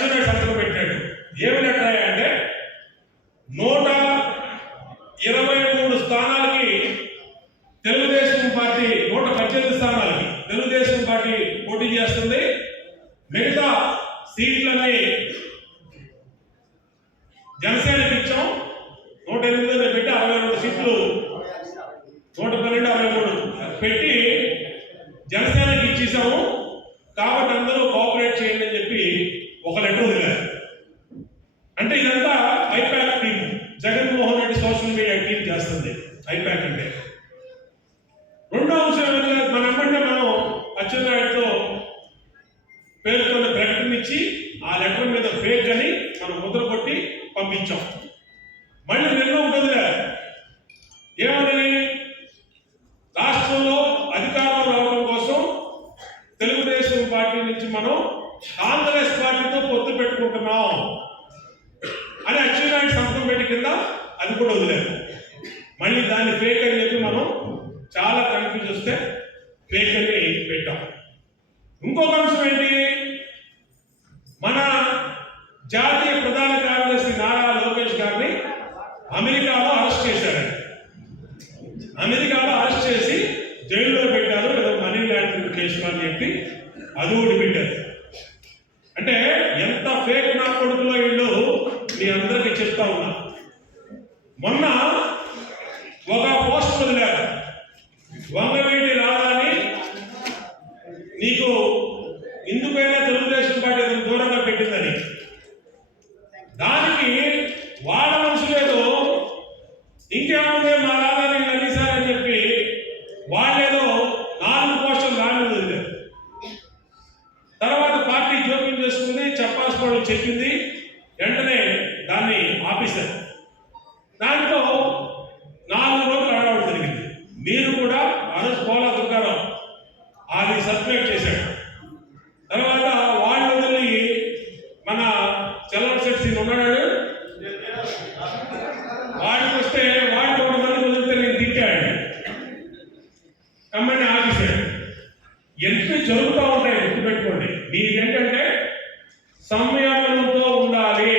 అచ్చెన్నాయుడు సంతకం పెట్టాడు. ఏమి లెటర్ అంటే 123 స్థానాలకి తెలుగుదేశం పార్టీ 118 స్థానాలకి తెలుగుదేశం పార్టీ పోటీ చేస్తుంది. మిగతా సీట్లన్నీ జనసేనకి ఇచ్చాం. 108 పెట్టి 62 సీట్లు 112 63 పెట్టి జనసేనకి ఇచ్చేసాము. కాబట్టి అందరూ కోఆపరేట్ చేయండి అని చెప్పి ఒక లెటర్ వదిలారు. అంటే ఇదంతా IPAC team, Jaganmohan Reddy social media team చేస్తుంది ఐపాక్ అంటే. రెండో అంశం ఏంటంటే మనం అచ్చెన్నాయుడుతో పేరుతోనే ప్రకటన ఇచ్చి ఆ లెటర్ మీద ఫేక్ అని మనం ముద్ర కొట్టి పంపించాం. మళ్ళీ నిన్న ఉంటుందిలే ఏమని, రాష్ట్రంలో అధికారం రావడం కోసం తెలుగుదేశం పార్టీ నుంచి మనం కాంగ్రెస్ పార్టీతో పొత్తు పెట్టుకుంటున్నాం అని అచ్చెన్నాయుడు సంతకం పెట్టి కింద అది కూడా వదిలేదు. మళ్ళీ దాన్ని ఫేక్ అని చెప్పి మనం చాలా కన్ఫ్యూజ్ వస్తే ఫేక్ అని పెట్టాం. ఇంకొక అంశం ఏంటి, మన జాతీయ ప్రధాన కార్యదర్శి నారా లోకేష్ గారిని అమెరికాలో అరెస్ట్ చేశారండి. అమెరికాలో అరెస్ట్ చేసి జైల్లో పెట్టారు. ఏదో మనీ లాండరింగ్ కేసు అని చెప్పి అది కూడా పెట్టారు. అంటే ఎంత ఫేక్ నా కొడుకులో వీళ్ళు మీ అందరికీ చెప్తా ఉన్నా. మొన్న ఒక పోస్ట్ వదిలారు, వంగవీటి రాధాని నీకు ఎందుకైనా తెలుగుదేశం పార్టీ దూరంగా పెట్టిందని. దానికి వాళ్ళ మనుషులేదో ఇంకేముంది మా రాధాని నడిసారని చెప్పి వాళ్ళేదో 4 పోస్టులు దాని వదిలేరు. తర్వాత పార్టీ జోక్యం చేసుకుంది, చెప్పాల్సిన చెప్పింది, వెంటనే దాన్ని ఆపేశారు. దాంట్లో 4 రోజులు అడవాడు జరిగింది. మీరు కూడా అనస్ పోలా దుర్గారావు అది సర్క్యులేట్ చేశాడు. తర్వాత వాళ్ళు వదిలి మన చల్లటి శక్తి ఉన్నాడు, వాడికి వస్తే వాళ్ళు 1 మంది వదిలితే నేను తిట్టాడు, కమ్మని ఆపేశాడు. ఎంత జరుగుతూ ఉంటాయి గుర్తుపెట్టుకోండి. మీకేంటంటే సంయమనంతో ఉండాలి.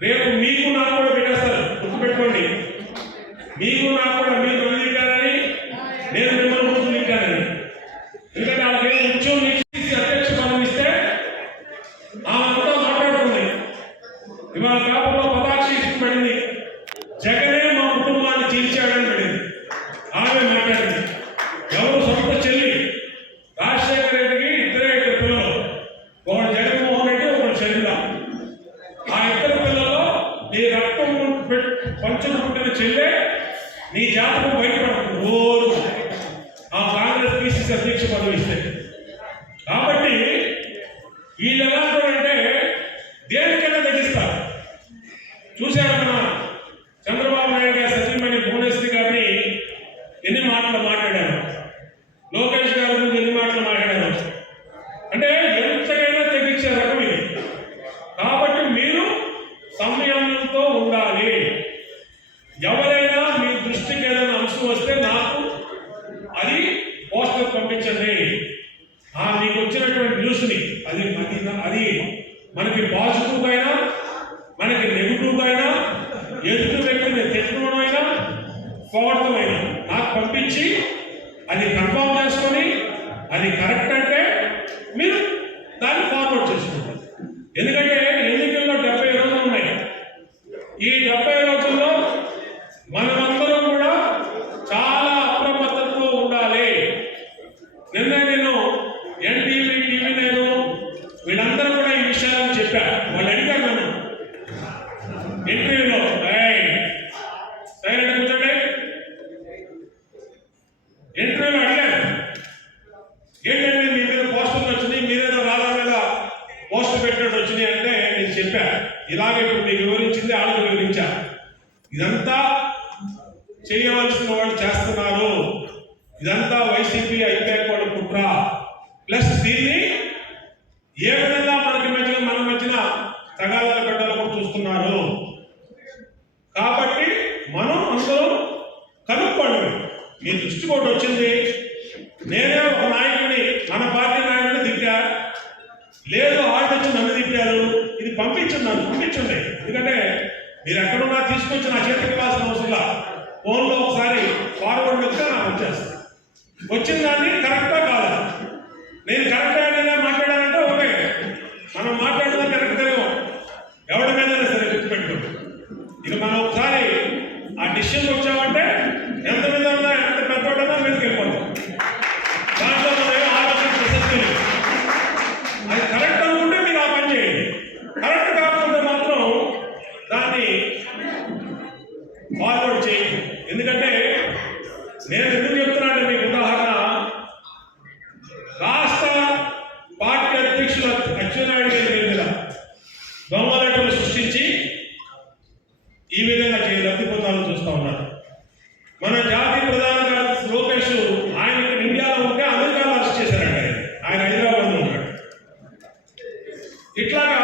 రేపు మీకు నాకు కూడా పెట్టేస్తారు, గుర్తుపెట్టుకోండి. మీకు నాకు కూడా మీరు తింటారని, నేను మిమ్మల్ని ముందు తింటానని. ఎందుకంటే వాళ్ళకి ఉద్యోగం ఇచ్చి అధ్యక్ష పదవి ఇస్తే ఆమెతో మాట్లాడుతుంది. ఇవాళ కాపులో పదాక్షి పడింది, జగనే మా కుటుంబాన్ని చీల్చాడని పడింది. ఆమె మాట్లాడింది. ఎవరు సొంత చెల్లి రాజశేఖర రెడ్డికి 2 పిల్లలు, ఒకడు జగన్మోహన్ రెడ్డి, ఒకడు షర్మిల. ఆ 2 పిల్లల్లో నీ రక్తం పంచుకుంటున్న చెల్లె నీ జాతకం బయటపడుతుంది రోజు ఆ కాంగ్రెస్ పిసిసి అధ్యక్ష పదవి ఇస్తే. కాబట్టి వీళ్ళు ఎలా అంటే దేనికైనా తగ్గిస్తారు. చూశారు మన చంద్రబాబు నాయుడు గారి సతీమణి భువనేశ్వరి గారిని ఎన్ని మాటలు మాట్లాడారు, లోకేష్ గారి గురించి ఎన్ని మాటలు మాట్లాడారు. అంటే ఎంతకైనా తగ్గించే రకం ఇది. కాబట్టి మీరు సంయమనంతో ఉండాలి. ఎవరైనా మీ దృష్టికి ఏదైనా అంశం వస్తే నాకు అది పోస్టర్ పంపించండి. మీకు వచ్చినటువంటి న్యూస్ని అది మనకి పాజిటివ్ అయినా మనకి నెగిటివ్ అయినా ఎదుటి వ్యక్తిని తెచ్చుకోవడం అయినా పోవడం అయినా నాకు పంపించి అది కన్ఫర్మ్ చేసుకొని అది కరెక్ట్ అంటే మీరు దాన్ని ఫార్వర్డ్ చేసుకుంటారు. ఎందుకంటే ఎన్నికల్లో 70 రోజులు ఉన్నాయి. ఈ 70 రోజుల్లో మనమందరం కూడా చాలా అప్రమత్తతో ఉండాలి. నిన్న నేను ఎన్టీవీ, టీవీ నేను వీళ్ళందరూ కూడా ఈ విషయాలను చెప్పారు. వాళ్ళు అడిగారు నన్ను ఇంటర్వ్యూలో, సైలెంట్ కూర్చోండి. ఇంటర్వ్యూలో అడిగారు, ఏంటంటే మీ మీద పోస్టర్లు వచ్చినాయి, మీరేదో రాధా మీద పోస్టర్ పెట్టినట్టు వచ్చినాయి అంటే నేను చెప్పాను. ఇలాగే ఇప్పుడు మీకు వివరించింది వాళ్ళకి వివరించా. ఇదంతా చేయవలసిన వాళ్ళు చేస్తున్నారు. ఇదంతా వైసీపీ ఐపాక్ వాళ్ళ కుట్ర. ప్లస్ దీన్ని ఏ విధంగా మన మధ్యన తగాదాల గడ్డలు కూడా చూస్తున్నారు. కాబట్టి మనం అందరూ కనుక్కోండి. మీ దృష్టి కూడా వచ్చింది. నేనే ఒక నాయకుడిని, మన పార్టీ నాయకుడిని తిట్టా, లేదు ఆడొచ్చి నన్ను తిప్పారు, ఇది పంపించండి. ఎందుకంటే మీరు ఎక్కడున్నా తీసుకొచ్చి నా చేతికి ఇవ్వాల్సిన అవసరంలా ఫోన్లో ఒకసారి ఫార్వర్డ్ వస్తే నాకు వచ్చేస్తుంది. వచ్చిన దాన్ని కరెక్టా కాదా, నేను కరెక్టా అయినా మాట్లాడాలంటే ఓకే, మనం మాట్లాడడం కరెక్ట్ తెలియదు, ఎవరి మీదైనా సరే గుర్తుపెట్టుకోండి. ఇక మనం ఒకసారి ఆ డిసిషన్ వచ్చామంటే ఎంత మీద ఉన్నా ఎంత పెద్దోడన్నా మీదకి వెళ్ళిపోతాం. దాంట్లో మనం ఏం ఆలోచన ప్రసక్తి లేదు. అది కరెక్ట్ అనుకుంటే మీరు ఆ పని చేయండి, కరెక్ట్ కాకపోతే మాత్రం దాన్ని ఫార్వర్డ్ చేయండి. ఎందుకంటే నేను ఎందుకు చెప్తున్నానంటే మీకు ఉదాహరణ, రాష్ట్ర పార్టీ అధ్యక్షులు అచ్చెన్నాయుడు గారి మీద దొంగలెటర్లు సృష్టించి ఈ విధంగా లబ్ధి పొందాలని చూస్తూ ఉన్నారు. మన జాతీయ ప్రధాన కార్యదర్శి లోకేష్ ఆయన ఇండియాలో ఉంటే అమెరికాలో అరెస్ట్ చేశారంటే ఆయన హైదరాబాద్లో ఉన్నాడు. ఇట్లాగా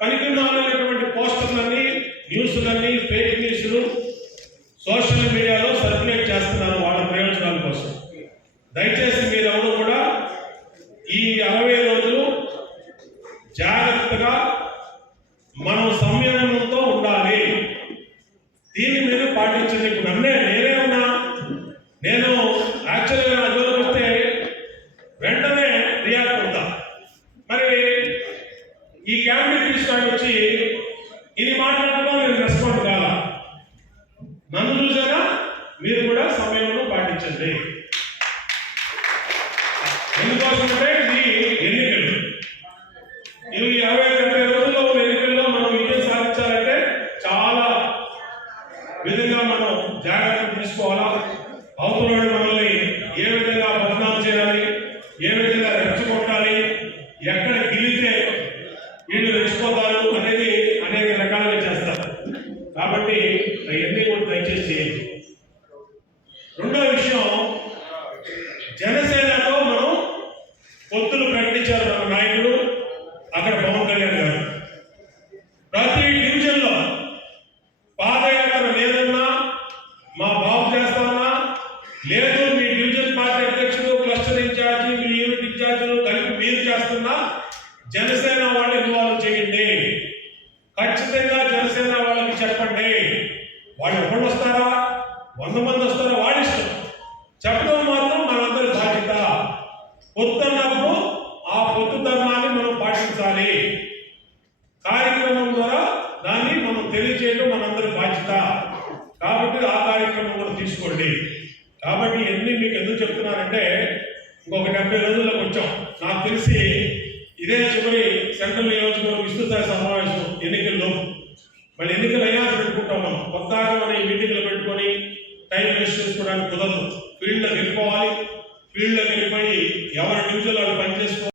పనికిమాలినటువంటి పోస్టర్లన్నీ, న్యూస్లన్నీ, ఫేక్ న్యూస్లు సోషల్ మీడియాలో సర్క్యులేట్ చేస్తున్నారు వాళ్ళ ప్రయోజనాల కోసం. దయచేసి మీరెవరు కూడా ఈ 60 రోజులు జాగ్రత్తగా మనం సంయమనంతో ఉండాలి. దీన్ని మీరు పాటించండి. ఇప్పుడు నేనే ఉన్నా, నేను యాక్చువల్గా నా జోలికి వస్తే వెంటనే రియాక్ట్ అవుతా. మరి ఈ క్యాంపెయిన్ తీసుకొని వచ్చి ఇది మాట్లాడడంలో నేను రెస్పాండ్ కాదా? నన్ను చూసారా, మీరు కూడా సమయంలో పాటించండి. ఎందుకోసమంటే ఇది ఎన్నికలు. ఇవి 70 రోజుల్లో ఎన్నికల్లో మనం విజయం సాధించాలంటే చాలా విధంగా మనం జాగ్రత్తలు తీసుకోవాలా. అవతల మనల్ని ఏ విధంగా బదనాం చేయాలి, ఏ విధంగా రెచ్చగొట్టాలి, ఎక్కడ గిలితే వీళ్ళు రెచ్చిపోతారు అనేది అనేక రకాలుగా చేస్తారు. కాబట్టి అవన్నీ కూడా దయచేసి చేయండి. రెండో విషయం, జనసేనతో మనం పొత్తులు ప్రకటించారు మన నాయకుడు అక్కడ పవన్ కళ్యాణ్ గారు. ప్రతి డివిజన్లో పాదయాత్ర లేదన్నా మా బాబు చేస్తామన్నా, లేదు మీ డివిజన్ పార్టీ అధ్యక్షుడు, క్లస్టర్ ఇన్ఛార్జి, మీ యూనిట్ ఇన్ఛార్జీలు కలిపి మీరు చేస్తున్నా జనసేన వాళ్ళు ఇన్వాల్వ్ చేయండి. ఖచ్చితంగా జనసేన వాళ్ళకి చెప్పండి. వాళ్ళు ఎప్పుడు వస్తారా, 100 మంది వస్తారా, వాడి ఇష్టం. చెప్పడం మాత్రం మనందరి బాధ్యత. పొత్తు అన్నప్పుడు ఆ పొత్తు ధర్మాన్ని మనం పాటించాలి. కార్యక్రమం ద్వారా దాన్ని మనం తెలియజేయడం మనందరి బాధ్యత. కాబట్టి ఆ కార్యక్రమం కూడా తీసుకోండి. కాబట్టి ఎన్ని మీకు ఎందుకు చెప్తున్నానంటే, ఇంకొక 70 రోజుల్లోకి వచ్చాం. నాకు తెలిసి ఇదే చివరి సెంట్రల్ నియోజకవర్గ విస్తృత సమావేశం ఎన్నికల్లో. మళ్ళీ ఎన్నికలు అయ్యాక పెట్టుకుంటాం. మనం కొత్తగా మన మీటింగ్లు పెట్టుకొని టైం వేస్ట్ చేసుకోవడానికి కుదరదు. ఫీల్డ్లోకి వెళ్ళిపోవాలి. ఫీల్డ్లోకి వెళ్ళిపోయి ఎవరి డివిజన్లో పనిచేసుకోవాలి.